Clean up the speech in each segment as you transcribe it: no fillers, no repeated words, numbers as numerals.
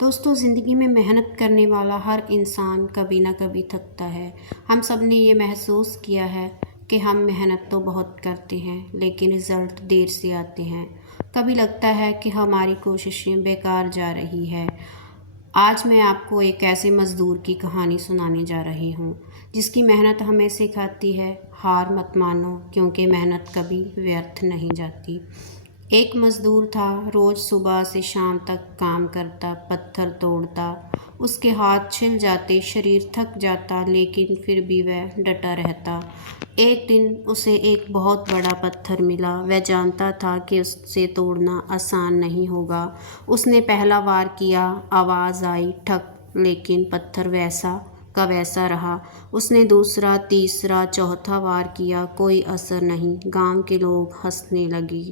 दोस्तों, ज़िंदगी में मेहनत करने वाला हर इंसान कभी ना कभी थकता है। हम सब ने ये महसूस किया है कि हम मेहनत तो बहुत करते हैं, लेकिन रिज़ल्ट देर से आते हैं। कभी लगता है कि हमारी कोशिशें बेकार जा रही है। आज मैं आपको एक ऐसे मज़दूर की कहानी सुनाने जा रही हूँ, जिसकी मेहनत हमें सिखाती है हार मत मानो, क्योंकि मेहनत कभी व्यर्थ नहीं जाती। एक मज़दूर था, रोज़ सुबह से शाम तक काम करता, पत्थर तोड़ता। उसके हाथ छिल जाते, शरीर थक जाता, लेकिन फिर भी वह डटा रहता। एक दिन उसे एक बहुत बड़ा पत्थर मिला। वह जानता था कि उससे तोड़ना आसान नहीं होगा। उसने पहला वार किया, आवाज़ आई ठक, लेकिन पत्थर वैसा का वैसा रहा। उसने दूसरा, तीसरा, चौथा वार किया, कोई असर नहीं। गांव के लोग हंसने लगे।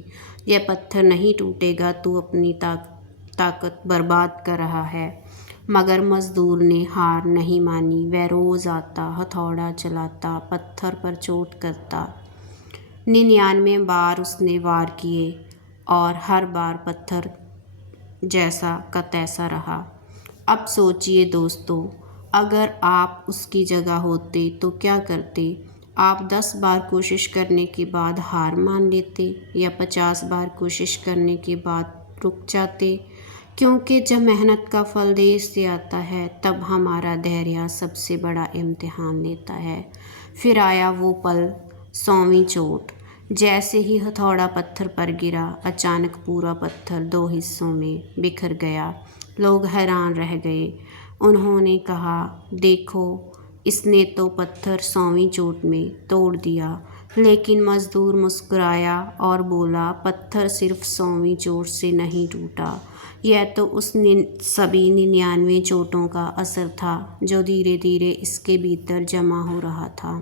यह पत्थर नहीं टूटेगा, तू अपनी ताकत बर्बाद कर रहा है। मगर मज़दूर ने हार नहीं मानी। वह रोज़ आता, हथौड़ा चलाता, पत्थर पर चोट करता। 99 बार उसने वार किए और हर बार पत्थर जैसा का तैसा रहा। अब सोचिए दोस्तों, अगर आप उसकी जगह होते तो क्या करते? आप 10 बार कोशिश करने के बाद हार मान लेते या 50 बार कोशिश करने के बाद रुक जाते? क्योंकि जब मेहनत का फल देर से आता है, तब हमारा धैर्य सबसे बड़ा इम्तिहान लेता है। फिर आया वो पल, 100वीं चोट। जैसे ही हथौड़ा पत्थर पर गिरा, अचानक पूरा पत्थर 2 हिस्सों में बिखर गया। लोग हैरान रह गए। उन्होंने कहा, देखो, इसने तो पत्थर 100वीं चोट में तोड़ दिया। लेकिन मज़दूर मुस्कुराया और बोला, पत्थर सिर्फ 100वीं चोट से नहीं टूटा। यह तो उस सभी 99 चोटों का असर था, जो धीरे धीरे इसके भीतर जमा हो रहा था।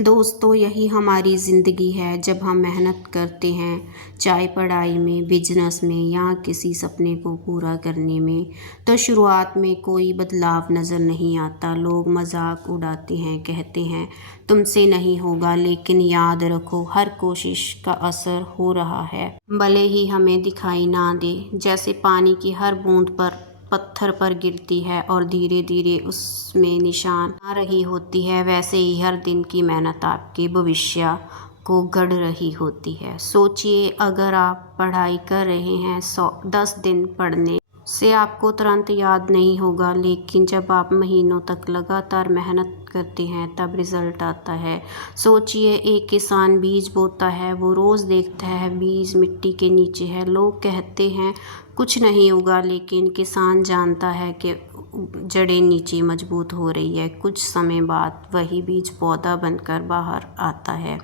दोस्तों, यही हमारी ज़िंदगी है। जब हम मेहनत करते हैं, चाहे पढ़ाई में, बिजनेस में या किसी सपने को पूरा करने में, तो शुरुआत में कोई बदलाव नज़र नहीं आता। लोग मजाक उड़ाते हैं, कहते हैं तुमसे नहीं होगा, लेकिन याद रखो, हर कोशिश का असर हो रहा है, भले ही हमें दिखाई ना दे। जैसे पानी की हर बूंद पर पत्थर पर गिरती है और धीरे धीरे उसमें निशान आ रही होती है, वैसे ही हर दिन की मेहनत आपके भविष्य को गढ़ रही होती है। सोचिए, अगर आप पढ़ाई कर रहे हैं, 10 दिन पढ़ने से आपको तुरंत याद नहीं होगा, लेकिन जब आप महीनों तक लगातार मेहनत करते हैं, तब रिज़ल्ट आता है। सोचिए, एक किसान बीज बोता है, वो रोज़ देखता है बीज मिट्टी के नीचे है। लोग कहते हैं कुछ नहीं होगा, लेकिन किसान जानता है कि जड़ें नीचे मजबूत हो रही है। कुछ समय बाद वही बीज पौधा बनकर बाहर आता है।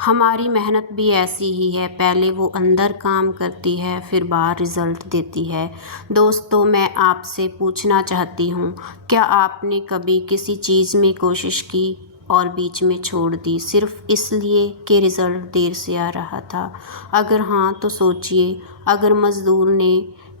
हमारी मेहनत भी ऐसी ही है, पहले वो अंदर काम करती है, फिर बाहर रिज़ल्ट देती है। दोस्तों, मैं आपसे पूछना चाहती हूँ, क्या आपने कभी किसी चीज़ में कोशिश की और बीच में छोड़ दी, सिर्फ इसलिए कि रिज़ल्ट देर से आ रहा था? अगर हाँ, तो सोचिए, अगर मज़दूर ने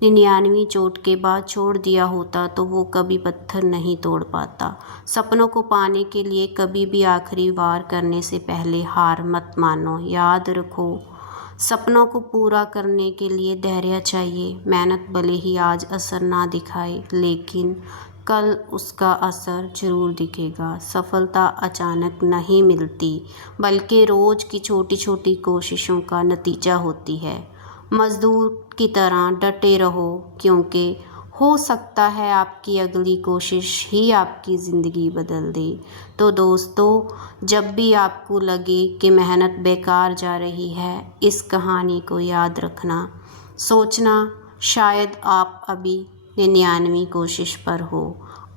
99वीं चोट के बाद छोड़ दिया होता, तो वो कभी पत्थर नहीं तोड़ पाता। सपनों को पाने के लिए कभी भी आखिरी वार करने से पहले हार मत मानो। याद रखो, सपनों को पूरा करने के लिए धैर्य चाहिए। मेहनत भले ही आज असर ना दिखाए, लेकिन कल उसका असर ज़रूर दिखेगा। सफलता अचानक नहीं मिलती, बल्कि रोज़ की छोटी छोटी कोशिशों का नतीजा होती है। मज़दूर की तरह डटे रहो, क्योंकि हो सकता है आपकी अगली कोशिश ही आपकी ज़िंदगी बदल दे। तो दोस्तों, जब भी आपको लगे कि मेहनत बेकार जा रही है, इस कहानी को याद रखना। सोचना, शायद आप अभी 99वीं कोशिश पर हो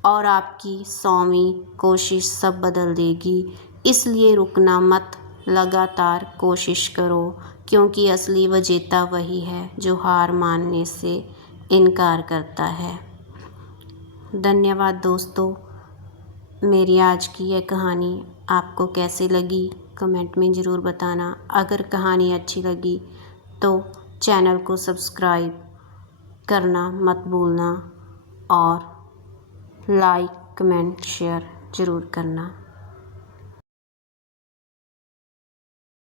और आपकी 100वीं कोशिश सब बदल देगी। इसलिए रुकना मत, लगातार कोशिश करो, क्योंकि असली विजेता वही है जो हार मानने से इनकार करता है। धन्यवाद दोस्तों। मेरी आज की यह कहानी आपको कैसी लगी, कमेंट में ज़रूर बताना। अगर कहानी अच्छी लगी तो चैनल को सब्सक्राइब करना मत भूलना और लाइक, कमेंट, शेयर ज़रूर करना।